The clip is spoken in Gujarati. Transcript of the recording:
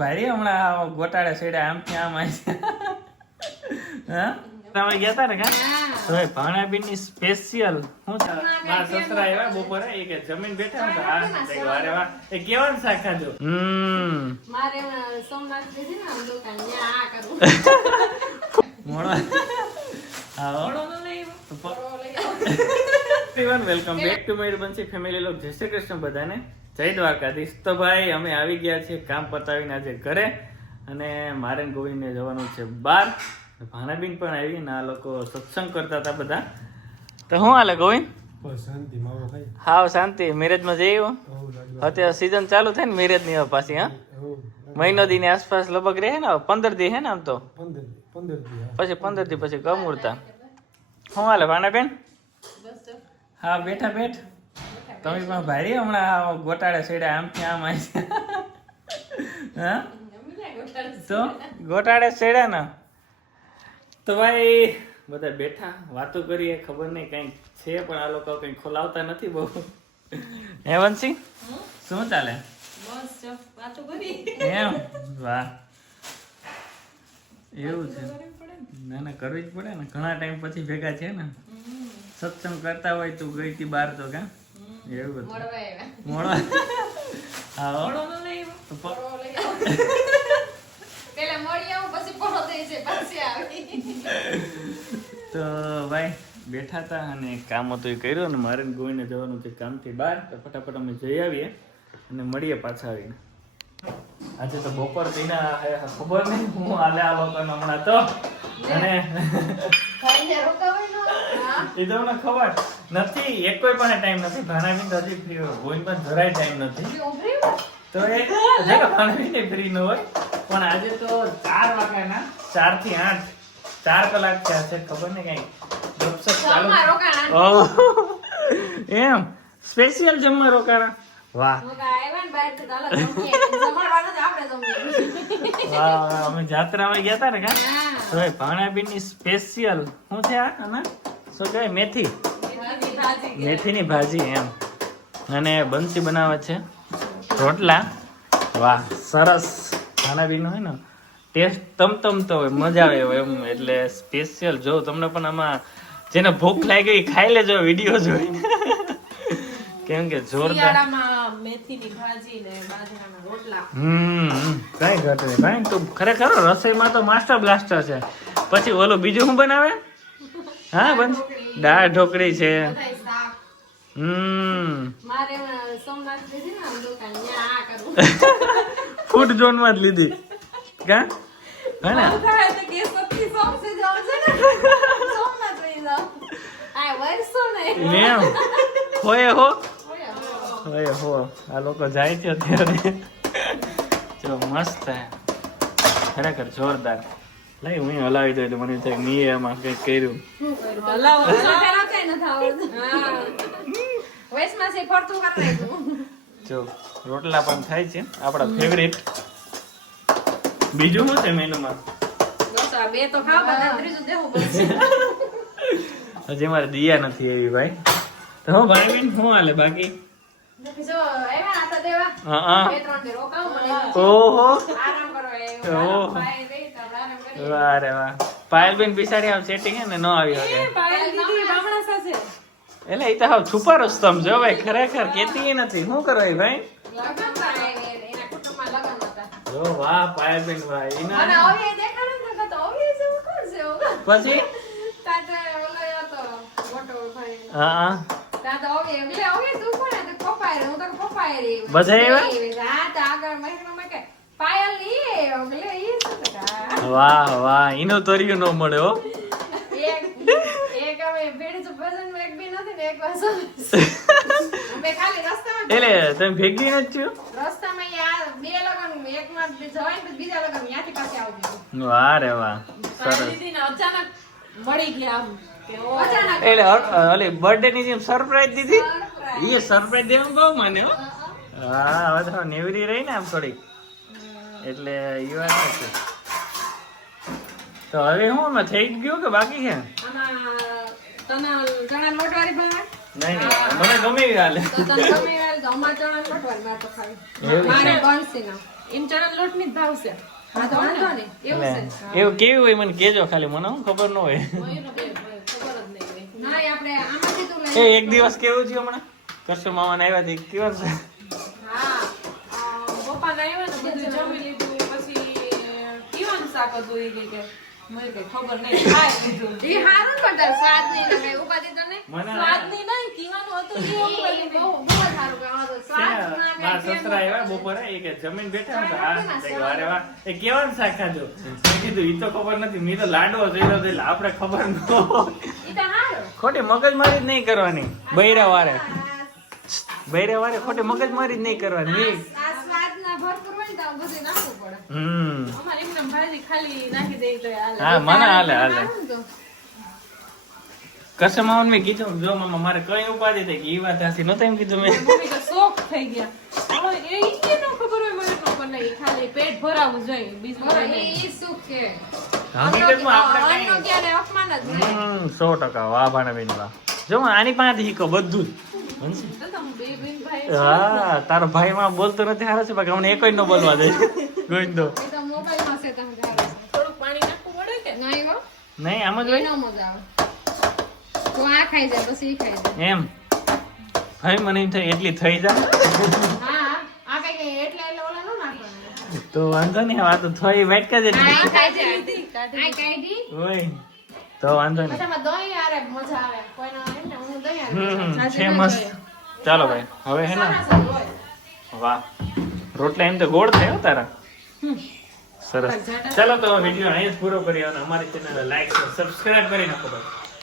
ભાઈ હમણાં ગોટાળે છેડ્યા ત્યાં આમ આવી હા? તમે ગયા તા ને કા? ભાણાબીનની સ્પેશિયલ હું મારા સસરા આવ્યા બપોરે એ કે જમીન બેઠા હતા આ કીધું, અરે એ કેવાનું શાક ખાધું? હમ. મારે સોમનાથ ગઈ ને આમ દુકાન ત્યાં આ કરું. મોડો આવો everyone welcome back to Mayurbanshi family લોક જય શ્રી કૃષ્ણ બધાને. જય દ્વારકાધીશ. તો ભાઈ અમે આવી ગયા છીએ કામ પતાવીને આજે ઘરે અને મારે ને ગોવિંદને જવાનું છે બાર ભાનાબીન પણ આવી ને આ લોકો સત્સંગ કરતા હતા બધા. તો શું હાલે ગોવિંદ? હા શાંતિ મેરેજમાં જઈ અત્યારે સીઝન ચાલુ થાય ને મેરેજની હવે પાછી હા? મહિનો દી ની આસપાસ લગભગ રહે ને પંદર દી હે ને આમ તો? પંદર પંદર દી પછી પંદર દી પછી કમૂરતા. શું હાલે ભાનાબેન હા બેઠા બેઠ. તમે પણ ભાઈ હમણાં ગોટાળે આમ આમથી આમ હા? તો ગોટાળે છેડે ને? તો ભાઈ બધા બેઠા વાતો કરીએ ખબર નહીં કંઈક છે પણ આ લોકો કંઈ ખોલાવતા નથી બહુ. હે વંશી શું ચાલે? એમ? વાહ. એવું છે. ના. ના કરવી જ પડે ને. ઘણા ટાઈમ પછી ભેગા છે ને. સત્સંગ કરતા હોય તું ગઈ હતી બાર તો કા? એવું મળી આવું. પછી પડો થઈ છે પાછી આવી. તો ભાઈ બેઠા હતા અને કામ હતું એ કર્યું અને મારે ગોઈને જવાનું છે કામથી બહાર. તો ફટાફટ અમે જઈ આવીએ અને મળીએ પાછા આવીને. આજે તો બપોર થઈને ખબર નહીં હું આલે આ લોકોને હમણાં તો. અને એ તો ખબર. નથી એક કોઈ પણ ટાઈમ નથી. ભાણાબીન તો હજી ફ્રી હોય. કોઈ પણ જરાય ટાઈમ નથી. તો એ ભાણાબીન ફ્રી ન હોય. પણ આજે તો ચાર વાગ્યાના. ચારથી આઠ. ચાર કલાક થયા છે ખબર ને કઈ. ગપસપ ચાલુ. એમ. સ્પેશિયલ જમવા રોકાણા? વાહ. વાહ. અમે જાત્રામાં ગયા હતા ને કા? ભાણાબીનની સ્પેશિયલ શું છે આ? આના? શું કહેવાય? મેથી? મેથીની ભાજી. એમ. અને બંસી બનાવે છે. રોટલા. વાહ સરસ. ખાનાબીન હોય ને ટેસ્ટ તમતમતો હોય મજા આવે એમ. એટલે સ્પેશિયલ જો તમને પણ આમાં જેને ભૂખ લાગી ગઈ ખાઈ લેજો વીડિયો જોઈને. કેમ કે જોરદાર. મેથીની ભાજી ને બાજરાના રોટલા. હમ કઈ ઘટે ભાઈ તું ખરેખર રસોઈમાં તો માસ્ટર બ્લાસ્ટર છે. પછી ઓલું બીજું શું બનાવે? હા બંસ દાળ ઢોકળી છે. ફૂડ ઝોનમાં જ લીધી કા? હે ને? હોય હો. હોય હો. આ લોકો જાય છે અત્યારે. જો મસ્ત હે ખરેખર જોરદાર. લઈ હું હલાવી દઉં એટલે મને થાય મીએ એમાં કંઈક કર્યું. જો રોટલા પણ થાય છે આપણા ફેવરેટ બીજું શું છે મેનુમાં. હજી મારે દિયા નથી એવી ભાઈ તો હું ભાઈ શું હાલે બાકી ઓહો. ઓહો. વાહ રે વાહ પાયલબેન બિચારી આમ સેટિંગ હે ને ન આવી સાથે. એટલે એ તો હાવ છુપા રસ્તમ જો ભાઈ ખરેખર કેતી નથી શું કરો એ ભાઈ. જો વાહ પાયલબેન ભાઈ એના મને હવે દેખાડે ને તો હવે જેવું કોણ છે એવું? પછી ત્યાં ઓલો હતો, મોટો ભાઈ. હા. બધા કે, પાયલની વાહ વાહ. એનો તરિયો ન મળે હો. એક એક હવે ભેડી તો ભજનમાં એક બી નથી ને એક વાર શું? અમે ખાલી રસ્તામાં જ- એટલે તમે ભેગી નથી આવતી વાહ રે વાહ. સરસ અચાનક મળી ગયા આમ. કે ઓ અચાનક. એટલે અ- ઓલી બર્થડે ની જેમ સરપ્રાઈઝ દીધી? એ સરપ્રાઈઝ દેવાનું બહુ માને હો. હા હવે તો નેવરી રહી ને આમ થોડીક. એટલે એ વાત નથી તો હવે હું થઈ ગયું કે બાકી છે? નહીં મને ગમે હાલે. તો તો તો એવું તો કેવું હોય મને કેજો ખાલી મને હું ખબર ન હોય. એ તું એક દિવસ કેવું છે હમણાં? કરશું મામાને આવ્યા હતી કેવા છે હા આવ્યા ને બધું જમી લીધું પછી કેવાનું શાક હતું એ કે મને કઈ ખબર નહીં. ખાઈ લીધું. એ હારું પણ સ્વાદ નહીં ને કઈ ઉપાધિ તો નહીં? નહીં કીવાનું હતું એ એ બહુ બહુ જ હારું કે આમાં મારા સસરા આવ્યા બપોરે એ કે જમીન બેઠા હતા કીધું, વાહ એ કેવાનું શાક કીધું ઈ તો ખબર નથી મી તો લાડવો જોયો હતો એટલે આપણે ખબર ન ઈ તો હારું. ખોટી મગજમારી જ નહીં કરવાની બૈરા વારે. બૈરા વારે ખોટી મગજમારી જ નહીં કરવાની આ ને આવું બધું નાખવું પડે. હમ. અમારે એમને ભાજી ખાલી નાખી દઈ તો હાલે. હા મને હાલે હાલે હારું ને તો. કસમ આવન મેં કીધું જો મામા મારે કઈ ઉપાધિ થઈ ગઈ ઈ વાત હાસી નહોતા એમ કીધું મેં. શોખ થઈ ગયા. એ ઈ કે ન ખબર હોય મને ખબર ખાલી પેટ ભરાવું જોઈએ બીજું બરો, કંઈ ઈ- નહીં. ઈ સુખ છે હકીકતમાં આપણે અન્નનો કઈ ક્યારે અપમાન જ નહીં. હમ સો ટકા વાહ ભાણાબેન વાહ. જો આની પાંચ શીખો બધું જ. હા તારો ભાઈ માં બોલતો નથી હારો છે બાકી અમને એકય ન બોલવા દે. ગોવિંદો નહીં આમ જ હોય? એનો મજા આવે તો આ ખાઈ જાય પછી ઈ ખાઈ જાય એમ? ભાઈ મને એમ થાય એટલી થઈ કઈ કઈ નાખવાના તો વાંધો નહીં આ તો જ. આ કાઢી હોય. તો વાંધો નહીં. મજા આવે કોઈનો છે મસ્ત. ચાલો ભાઈ હવે હે ને. વાહ. રોટલા એમ તો ગોળ થયો તારા. સરસ. ચાલો તો વીડિયો અહીંયા જ પૂરો કરીએ અને અમારી ચેનલ લાઈક સબસ્ક્રાઇબ કરી નાખો ભાઈ.